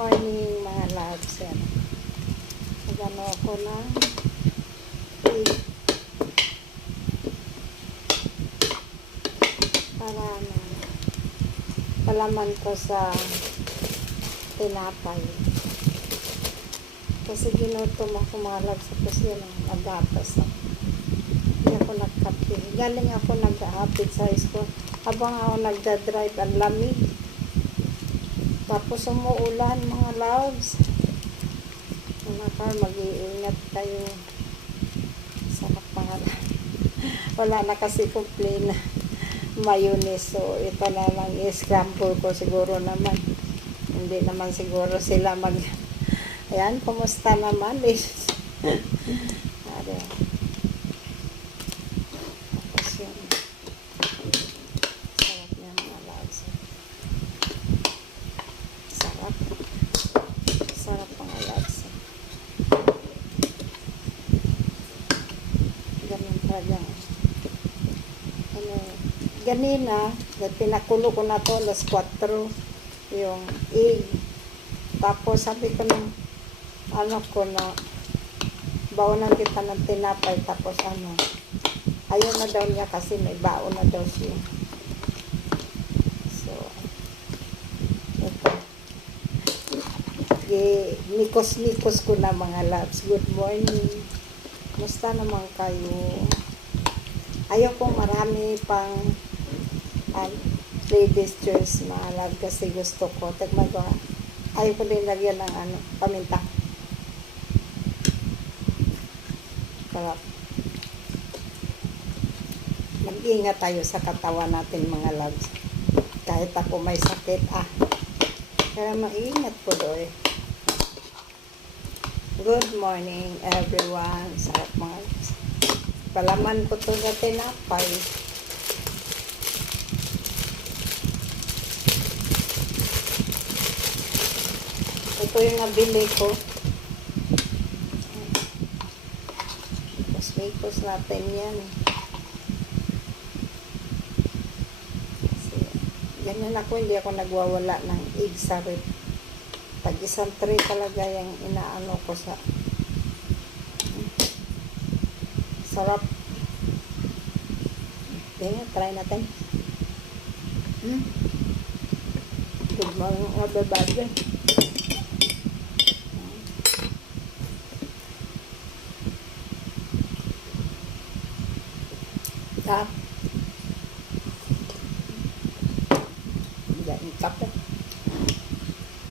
morning mga loves. Yan. Nagano ako ng egg para palaman ko sa tinapay. Kasi ginutom ako mga loves. Tapos yun, nagatas ako. Hindi ako nagkape. Galing ako nag-aapit sa school. Habang ako nagda-drive, ang lamig. Tapos umuulan mga loves. Mag-iingat kayo. Sarap mga loves. Wala na kasi complain na mayonnaise. So, ito na lang i-scramble ko siguro naman. Hindi naman siguro sila Ayan, kumusta naman? Tapos yun. Sarap niya mga loves. Sarap. Sarap mga loves. Ganun talaga. Ganina, pinakulo ko na to alas 4 yung egg. Tapos sabi ko ng ko na baonan kita ng tinapay. Tapos ayaw na daw niya kasi may baon na daw siya. So, ito. Nikos-nikos ko na mga loves. Good morning. Musta naman kayo? Ayaw kong marami pang ladies choice mga love kasi gusto ko. Ayaw ko din lagyan ng paminta. Sarap. Mag-ingat tayo sa katawan natin mga loves. Kahit ako may sakit, kaya maingat po doon. Good morning everyone. Sarap mga loves. Palaman ko to sa tinapay. Ito yung nabili ko. Tapos natin yan. Kasi, ganyan ako, hindi ako nagwawala ng egg sa rip. Pag isang tray talaga yung inaano ko sa sarap. Ganyan, try natin. Good morning, everybody. Sarap.